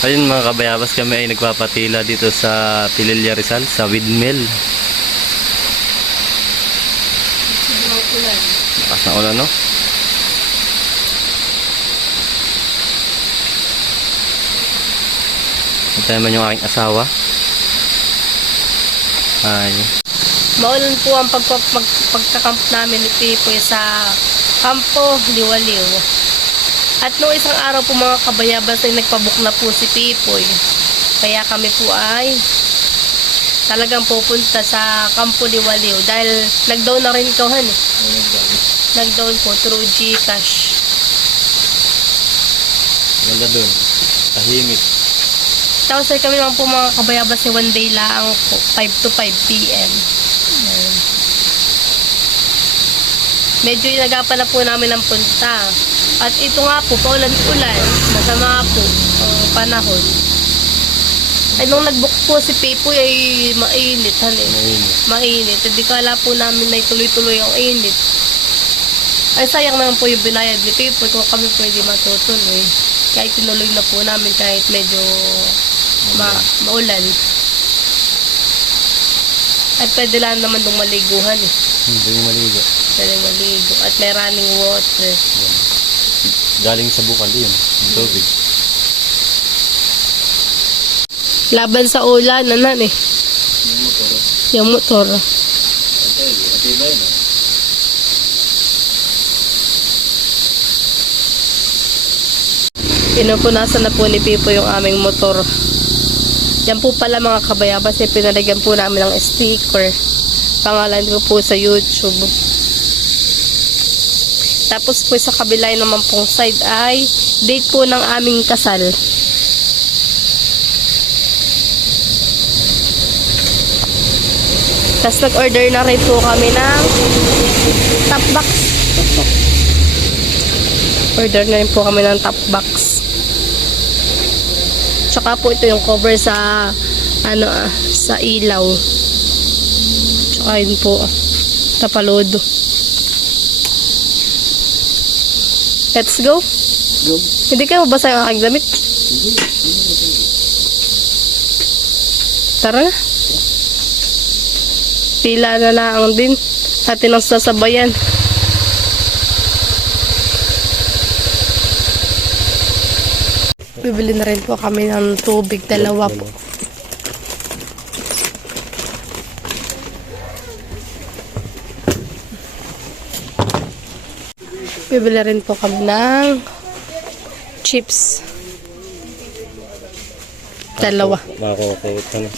Ayun mga kabayabas, kami ay nagpapatila dito sa Pililla Rizal, sa windmill. Lakas ng ulan, no? Ito naman yung aking asawa. Ay. Maulan po ang pagkakamp namin ni Pipoy sa Kampo Liwaliw. At noong isang araw po mga kabayabas ay nagpabook na po si Pipoy. Kaya kami po ay talagang pupunta sa Kampo Liwaliw dahil nag-down na rin ito Nag-down po through GCash. Ganda dun. Tahimik. Tapos ay kami naman po mga kabayabas ay one day lang po, 5 to 5 p.m. Medyo inagapan na po namin ang punta. At ito nga po, paulan-ulan, masama po ang panahon. Ay nung nag-book po si Pipoy ay mainit. Mainit. Hindi kala po namin na tuloy-tuloy ang init. Ay sayang naman po yung binayad ni Pipoy kung kami po hindi matutuloy. Kahit tinuloy na po namin kahit medyo maulan. At pwede lang naman dong maliguhan Hindi maligo. Pwede maligo. At may running water. Galing sa bukal yun. Yung tubig. Laban sa ulan, nanan Yung motor. Yung motor. Atibay na. Pinupunasan na po ni Pipo yung aming motor. Yan po pala mga kabayabas, pinalagyan po namin ng sticker. Pangalan ko po sa YouTube. Tapos po sa kabila naman pong side ay date po ng aming kasal. Tapos nag-order na rin po kami ng top box. Order na rin po kami ng top box. Tsaka po ito yung cover sa sa ilaw. Tsaka yun po tapalodo. Let's go. Go. Hindi kayo mabasa yung aking damit. Tara na. Pila na lang din. Atin ang sasabayan. Bibili na rin po kami ng tubig. Dalawa po. Bibili rin po kami ng chips. Dalawa. Makakakot ka na.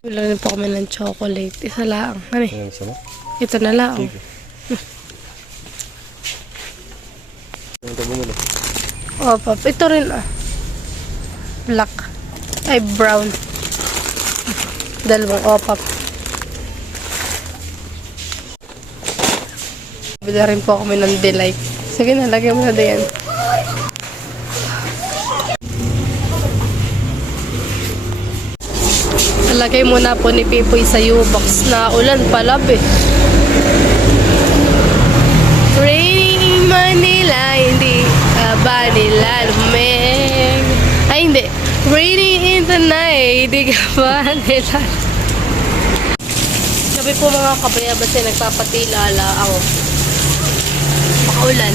Bibili rin po kami ng chocolate. Isa lang. Ano Yan sama. Ito na lang. Ano ka bumili? Opo. Ito rin black. Ay brown. Dalawang opap. Bili rin po kami ng delight. Sige na, lagyan mo na din. Lagay muna po ni Pipoy sa U-box na ulan palab Raining in Manila, hindi ba nila lumeng? Ay hindi. Raining in the night, hindi ka ba nila? Sabi po mga kabayabas ay nagpapatilala ako. Makaulan.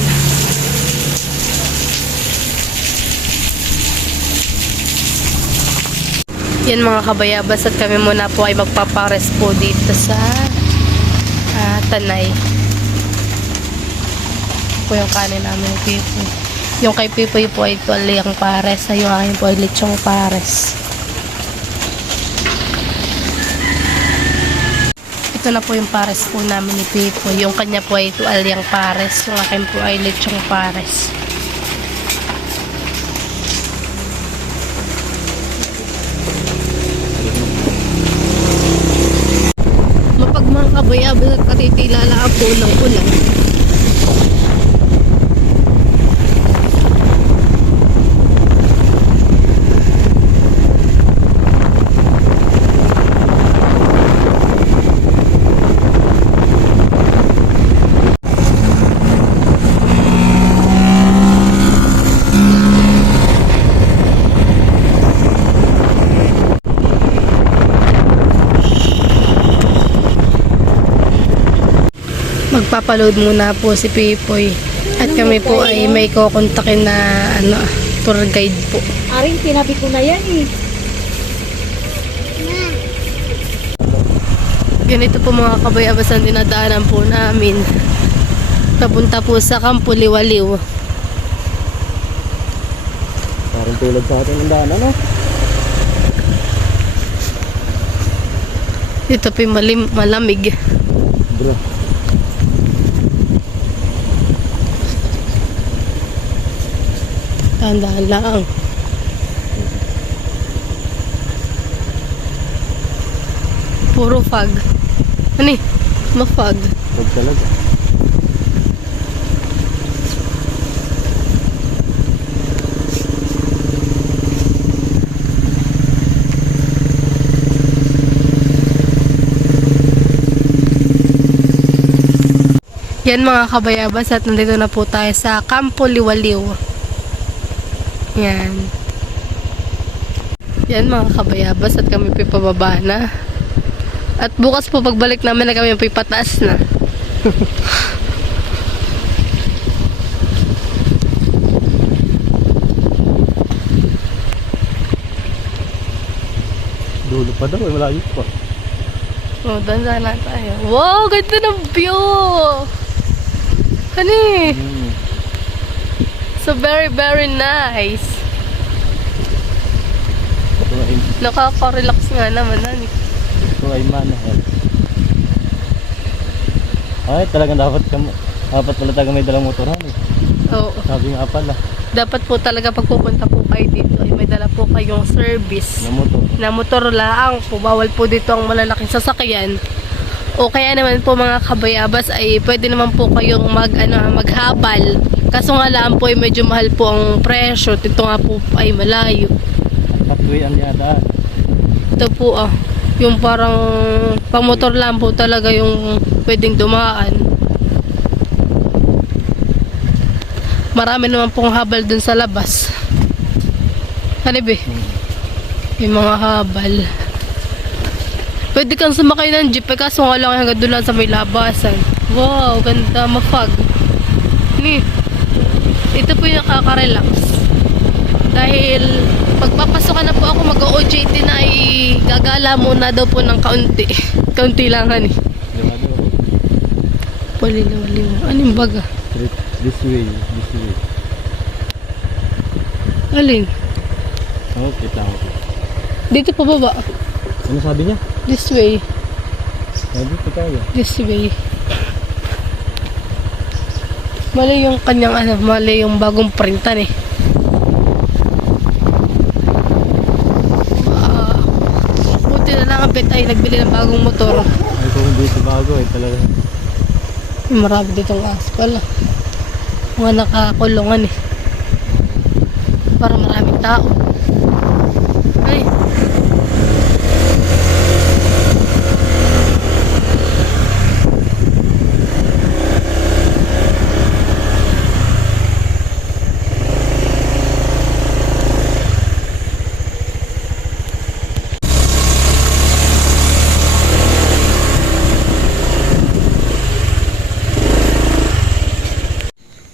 Yan mga kabayabas at kami muna po ay magpapares po dito sa Tanay. Po yung kanin namin ni Pipoy. Yung kay Pipoy po ay tuwalyang pares. Yung akin po ay lechong pares. Ito na po yung pares po namin ni Pipoy. Yung kanya po ay tuwalyang pares. Yung akin po ay lechong pares. Mga kabayabas at katitilala po ng ulan. Magpapaload muna po si Pipoy. At kami po ay may kukontakin na tour guide po. Aring tinabi ko na yan eh. Ganito po mga kabayabas ang dinadaanan po namin. Napunta po sa Campo Liwaliw. Parang tulad sa atin ang daan, ano? Dito po yung malamig. Bro. Dahan-dahan lang. Puro fog. Ano eh? Ma-fog. Huwag talaga. Yan mga kabayabas at nandito na po tayo sa Campo Liwaliw. Yan. Yan mga kabayabas at kami po pababa na. At bukas po pagbalik namin na kami po pataas na. Dulo pa daw, malayo pa. Oh, doon sana tayo. Wow, ganda ng view! Hani? So very very nice. Ito ay, Nakaka-relax nga naman, hani. ito ay manahel. Ay, talagang dapat pala taga may dalang motor, eh. Oo. Sabi nga pala, Dapat po talaga pag pupunta po kayo dito ay may dala po kayong service. na motor. Na motor lang po. Bawal po dito ang malalaking sasakyan. O kaya naman po mga kabayabas ay pwede naman po kayong maghabal. Kaso nga lang po ay medyo mahal po ang presyo. Dito nga po ay malayo. Pathway ang diadaan. Ito po yung parang pang-motor lang po talaga yung pwedeng dumaan. Marami naman pong habal dun sa labas. Ano ba? Yung mga habal. Pwede kang sumakay ng jeep, kaso nga lang hanggang doon lang sa may labasan. Wow, ganda, mafag. Ito po yung nakaka-relax. Dahil pagpapasokan na po ako mag-OJT na ay gagala muna daw po ng kaunti. Kaunti lang hani. Paliliw-liw. Anong baga? This way, this way. Alin? Okay, tama po. Dito pa baba. Ano sabi niya? This way. Sabi ko tayo. This way. Mali yung kanyang mali yung bagong printan eh. Buti na lang ang pet ay nagbili ng bagong motor. Ay, kung hindi ito bago, talaga. Marami ditong aspal. Mga nakakulungan eh. Para maraming tao. Ay.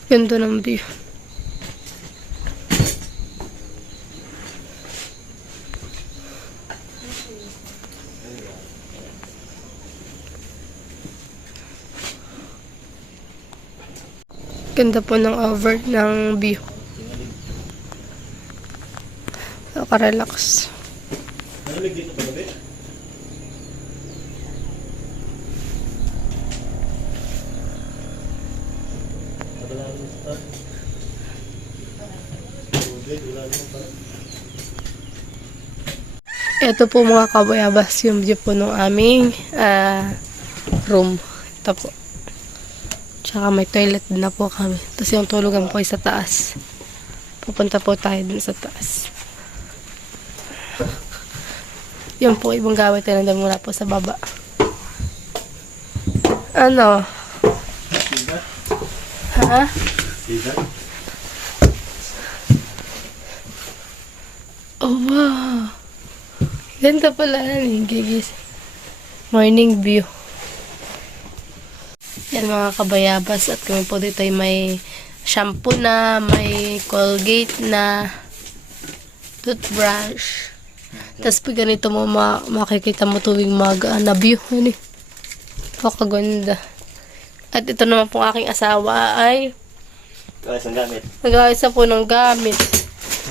Ganda ng view. Ganda po ng over ng view. Nakaka-relax. Ito po mga kabayabas yung view po ng aming room. Ito po. Tsaka may toilet din na po kami. Tapos yung tulugan po ay sa taas. Pupunta po tayo dun sa taas. Yan po ibang gawin tayo nandun muna po sa baba. Ano? Ha? Oh wow. Ganda pala gigis. Morning view. Yan mga kabayabas. At kami po dito ay may shampoo na, may Colgate na, toothbrush. Tapos pag ganito mo makikita mo tuwing mag-nabyo. Ano eh. Kaganda. At ito naman po aking asawa ay Guys, ang gamit. nag-aayos na po ng gamit.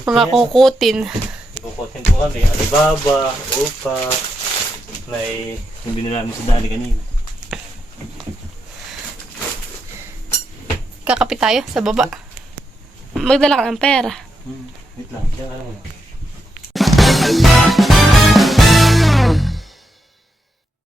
Mga kukutin. Kukutin po kami. Alibaba, upa. May yung binila namin sa dali kanina. Kakapit tayo sa baba. Magdala ka ng pera. Wait lang. Diyan ka lang muna.